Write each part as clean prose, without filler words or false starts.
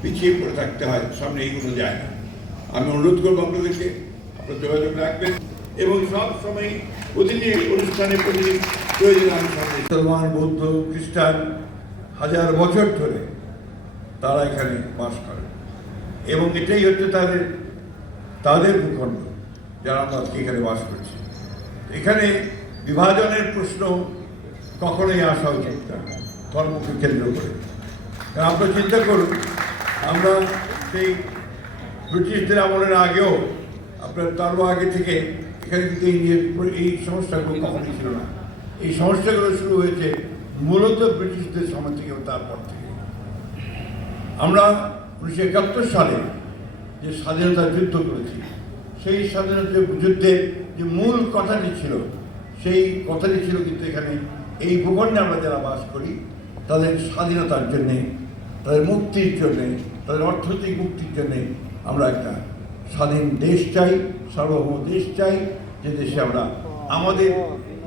পিছিয়ে পড়ে থাকতে হয়, সামনে এগোনো যায় না। আমি অনুরোধ করবো আপনাদেরকে, আপনারা যোগাযোগ রাখবেন এবং সব সময় প্রতিটি অনুষ্ঠানে প্রতিটি প্রয়োজনে আমি মুসলমান, বৌদ্ধ, খ্রিস্টান হাজার বছর ধরে তারা এখানে বাস করে এবং এটাই হচ্ছে তাদের ভূখণ্ড যারা আমরা আজকে এখানে বাস করছি। এখানে বিভাজনের প্রশ্ন কখনোই আসা উচিত না ধর্মকে কেন্দ্র করে। আপনারা চিন্তা করুন, আমরা সেই ব্রিটিশদের আমলের আগেও তারও আগে থেকে এখানে কিন্তু এই সমস্যাগুলো কখনোই ছিল না। এই সমস্যাগুলো শুরু হয়েছে মূলত ব্রিটিশদের সময় থেকে, তারপর থেকে। আমরা 1971 সালে যে স্বাধীনতা যুদ্ধ করেছি, সেই স্বাধীনতা যুদ্ধের যে মূল কথাটি ছিল, সেই কথাটি ছিল কিন্তু এখানে এই ভূখণ্ডে আমরা যারা বাস করি তাদের স্বাধীনতার জন্যে, তাদের মুক্তির জন্যে, তাদের অর্থনৈতিক মুক্তির জন্যে আমরা একটা স্বাধীন দেশ চাই, সার্বভৌম দেশ চাই, যে দেশে আমরা আমাদের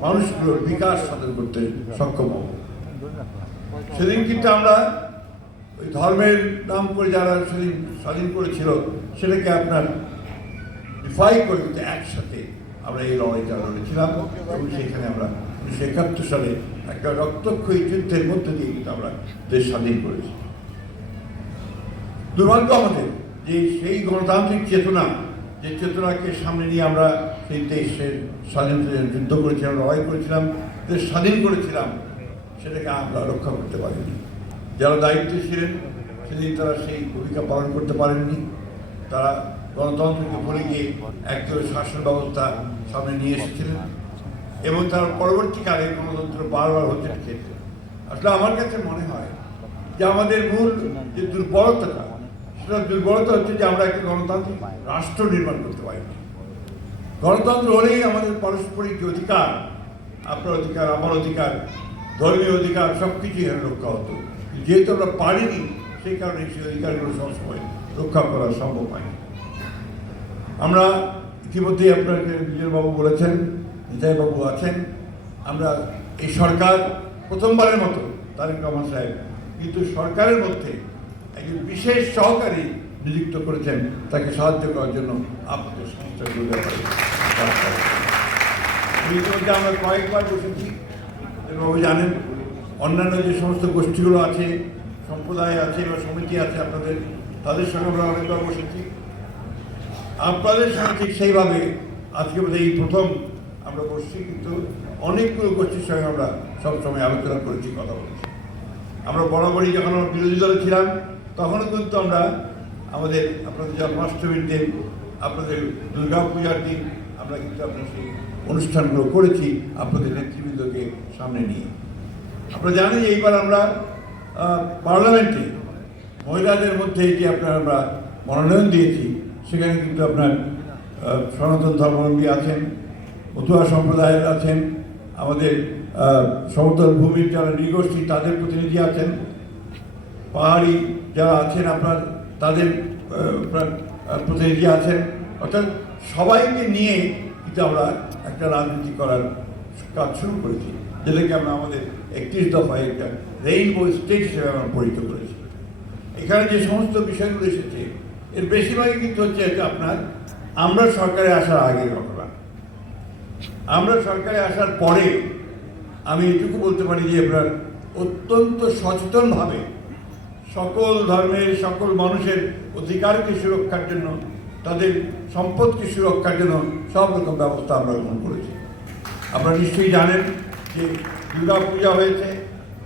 মানুষগুলোর বিকাশ সাধন করতে সক্ষম হব। সেদিন কিন্তু আমরা ওই ধর্মের নাম করে যারা সেদিন স্বাধীন করেছিল সেটাকে আপনার ডিফাই করে কিন্তু একসাথে আমরা এই লড়াইটা লড়েছিলাম এবং সেখানে আমরা 1971 সালে একটা রক্তক্ষয়ী যুদ্ধের মধ্যে দিয়ে কিন্তু আমরা দেশ স্বাধীন করেছি। দুর্ভাগ্য আমাদের যে সেই গণতান্ত্রিক চেতনা, যে চেতনাকে সামনে নিয়ে আমরা সেই দেশের স্বাধীনতার যুদ্ধ করেছিলাম, লড়াই করেছিলাম, দেশ স্বাধীন করেছিলাম, সেটাকে আমরা রক্ষা করতে পারিনি। যারা দায়িত্বে ছিলেন সেদিন তারা সেই ভূমিকা পালন করতে পারেননি। তারা গণতন্ত্রকে ভুলে গিয়ে একদলের শাসন ব্যবস্থা সামনে নিয়ে এসেছিলেন এবং তার পরবর্তীকালে গণতন্ত্র বারবার হতে চেয়েছে। আসলে আমার কাছে মনে হয় যে আমাদের মূল যে দুর্বলতাটা, সেটা দুর্বলতা হচ্ছে যে আমরা একটা গণতান্ত্রিক রাষ্ট্র নির্মাণ করতে পারি। গণতন্ত্র হলেই আমাদের পারস্পরিক যে অধিকার, আপনার অধিকার, আমার অধিকার, ধর্মীয় অধিকার সব কিছুই এখানে রক্ষা হতো। যেহেতু আমরা পারিনি, সেই কারণে সেই অধিকারগুলো সবসময় রক্ষা করা সম্ভব হয়নি। আমরা ইতিমধ্যেই আপনাকে বিজয়বাবু বলেছেন, নিতাইবাবু আছেন, আমরা এই সরকার প্রথমবারের মতো তারেক রহমান সাহেব কিন্তু সরকারের মধ্যে একজন বিশেষ সহকারী নিযুক্ত করেছেন তাকে সাহায্য করার জন্য আপনাদের সংস্থাগুলো ব্যাপারে। ইতিমধ্যে আমরা কয়েকবার বসেছি, বাবু জানেন, অন্যান্য যে সমস্ত গোষ্ঠীগুলো আছে, সম্প্রদায় আছে বা সমিতি আছে আপনাদের, তাদের সঙ্গে আমরা অনেকবার বসেছি। আপনাদের সঙ্গে ঠিক সেইভাবে আজকে বোধহয় এই প্রথম আমরা বসছি, কিন্তু অনেকগুলো গোষ্ঠীর সঙ্গে আমরা সবসময় আলোচনা করেছি, কথা বলেছি। আমরা বরাবরই যখন আমরা বিরোধী দলে ছিলাম তখনও কিন্তু আমরা আমাদের আপনাদের জন্মাষ্টমীর দিন, আপনাদের দুর্গা পূজার দিন আমরা কিন্তু আপনার সেই অনুষ্ঠানগুলো করেছি আপনাদের নেতৃবৃন্দকে সামনে নিয়ে। আপনারা জানেন এইবার আমরা পার্লামেন্টে মহিলাদের মধ্যে যে আপনার আমরা মনোনয়ন দিয়েছি, সেখানে কিন্তু আপনার সনাতন ধর্মাবলম্বী আছেন, মতুয়া সম্প্রদায়ের আছেন, আমাদের সমতল ভূমির যারা নৃগোষ্ঠী তাদের প্রতিনিধি আছেন, পাহাড়ি যারা আছেন আপনার তাদের প্রতিনিধি আছেন। অর্থাৎ সবাইকে নিয়ে কিন্তু আমরা একটা রাজনীতি করার কাজ শুরু করেছি, যেটাকে আমরা আমাদের 31 দফায় একটা রেইনবো স্টেট হিসেবে আমরা পরিচিত করেছি। এখানে যে সমস্ত বিষয়গুলো এসেছে এর বেশিরভাগই কিন্তু হচ্ছে আপনার আমরা সরকারে আসার আগের ঘটনা। আমরা সরকারে আসার পরে আমি এটুকু বলতে পারি যে আপনার অত্যন্ত সচেতনভাবে সকল ধর্মের সকল মানুষের অধিকারকে সুরক্ষার জন্য, তাদের সম্পদকে সুরক্ষার জন্য সব রকম ব্যবস্থা আমরা গ্রহণ করেছি। আপনারা নিশ্চয়ই জানেন যে দুর্গা পূজা হয়েছে,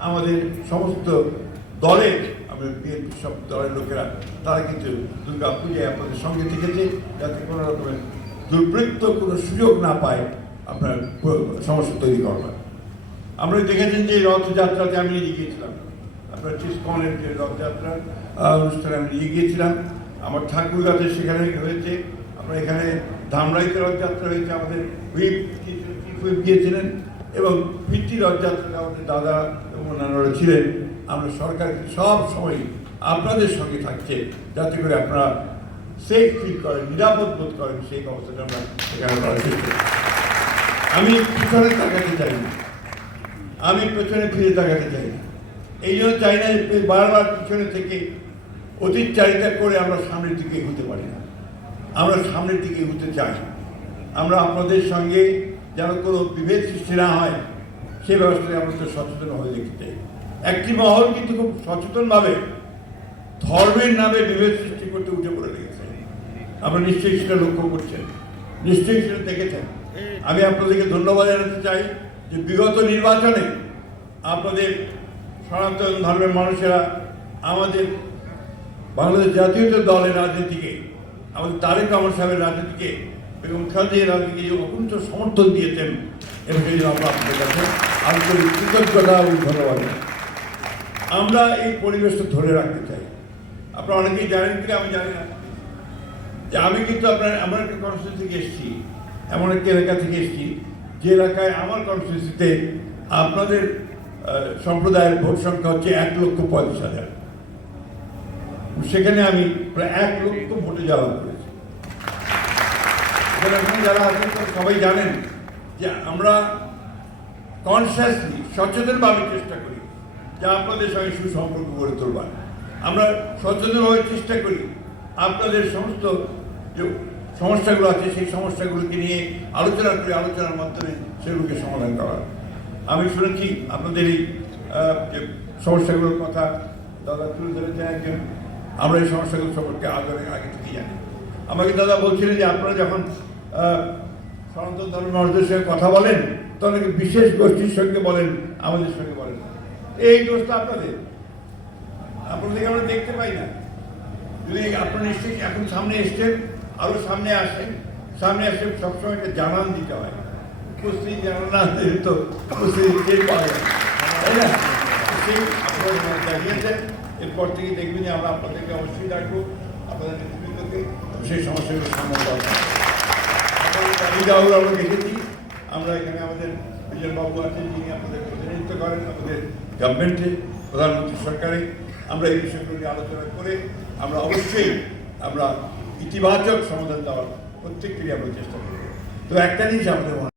আমাদের সমস্ত দলের, আমাদের বিএনপি সব দলের লোকেরা তারা কিন্তু দুর্গা পূজায় আপনাদের সঙ্গে থেকেছে, যাতে কোনো রকমের দুর্বৃত্ত কোনো সুযোগ না পায় আপনার সমস্যা তৈরি করবার। আমরা দেখেছেন যে রথযাত্রাতে আমি নিয়ে গিয়েছিলাম, আপনার টিসকনের যে রথযাত্রা অনুষ্ঠানে আমি নিয়ে গিয়েছিলাম। আমার ঠাকুরগাতে সেখানে হয়েছে, আমরা এখানে ধামরাইতে রথযাত্রা হয়েছে, আমাদের হুইপ গিয়েছিলেন এবং পিতৃ রথযাত্রাতে আমাদের দাদা এবং অন্যান্যরা ছিলেন। আমরা সরকার সব সময় আপনাদের সঙ্গে থাকছে, যাতে করে আপনারা সেফ ফিল করেন, নিরাপদ বোধ করেন, সেই ব্যবস্থাটা আমরা এখানে করার চেষ্টা করি। আমি পিছনে তাকাতে চাই না, আমি পেছনে ফিরে তাকাতে চাই না। এই জন্য চাই না যে বারবার পিছনে থেকে অতীতচারিতা করে আমরা সামনের দিকে এগোতে পারি না। আমরা সামনের দিকে এগোতে চাই। আমরা আপনাদের সঙ্গে যেন কোনো বিভেদ সৃষ্টি না হয় সে ব্যবস্থায় আমরা তো সচেতন হয়ে দেখতে চাই। একটি মহল কিন্তু খুব সচেতনভাবে ধর্মের নামে বিভেদ সৃষ্টি করতে উঠে পড়ে লেগেছে। আপনারা নিশ্চয়ই সেটা লক্ষ্য করছেন, নিশ্চয়ই সেটা দেখেছেন। আমি আপনাদেরকে ধন্যবাদ জানাতে চাই যে বিগত নির্বাচনে আপনাদের সনাতন ধর্মের মানুষেরা আমাদের বাংলাদেশ জাতীয় দলের রাজনীতিকে, আমাদের তারেক রহমান সাহেবের রাজনীতিকে, বেগম খালেদা রাজনীতিকে অকুণ্ঠ সমর্থন দিয়েছেন এবং সেই জন্য আমরা আপনাদের কাছে আন্তরিক কৃতজ্ঞতা এবং ধন্যবাদ। আমরা এই পরিবেশটা ধরে রাখতে চাই। আপনারা অনেকেই জানেন কিনা আমি জানি না যে আমি কিন্তু আমার একটা কনস্টিটিউন্সি থেকে এসেছি, এমন একটা এলাকা থেকে এসেছি যে এলাকায় আমার কনস্টিটিউন্সিতে আপনাদের সম্প্রদায়ের ভোট সংখ্যা হচ্ছে 1,45,000। সেখানে আমি প্রায় 1 লক্ষ ভোটে জয়লাভ করেছি। যারা আছেন তারা সবাই জানেন যে আমরা কনসিয়াসলি সচেতনভাবে চেষ্টা করি যে আপনাদের সঙ্গে সুসম্পর্ক গড়ে তোলবার। আমরা সচেতনভাবে চেষ্টা করি আপনাদের সমস্ত যে সমস্যাগুলো আছে সেই সমস্যাগুলোকে নিয়ে আলোচনা করে আলোচনার মাধ্যমে সেগুলোকে সমাধান করার। আমি শুনেছি আপনাদের এই যে সমস্যাগুলোর কথা দাদা তুলে ধরেছেন একজন। আমরা এই সমস্যাগুলো সম্পর্কে আগে থেকেই জানি। আমাকে দাদা বলছিলেন যে আপনারা যখন সনাতন ধর্মের মানুষদের সঙ্গে কথা বলেন তখন বিশেষ গোষ্ঠীর সঙ্গে বলেন, আমাদের সঙ্গে বলেন। এই দোষটা আপনাদেরকে আমরা দেখতে পাই না। যদি আপনারা নিশ্চয়ই এখন সামনে এসছেন, আরও সামনে আসেন, সামনে আসে সবসময় একটা জানান দিতে হয়। উপস্থিতি জানান না দিলে তো উপস্থিতি টের পাওয়া যায়, তাই না? সেই আপনারা জানিয়েছেন। এরপর থেকে দেখবেন যে আমরা আপনাদেরকে অবশ্যই ডাকবো, আপনাদের নেতৃত্বকে সেই সমস্যাগুলো সামনে দেওয়া। আপনাদের চাহিদাগুলো আমরা দেখেছি। আমরা এখানে আমাদের বিজনবাবু আছেন যিনি আপনাদের প্রতিনিধিত্ব করেন আমাদের গভর্নমেন্টে, প্রধানমন্ত্রী সরকারে। আমরা এই বিষয়গুলো নিয়ে আলোচনা করে আমরা অবশ্যই ইতিবাচক সমাধান দেওয়ার প্রত্যেকটি আমরা চেষ্টা করব। তো একটা জিনিস আমাদের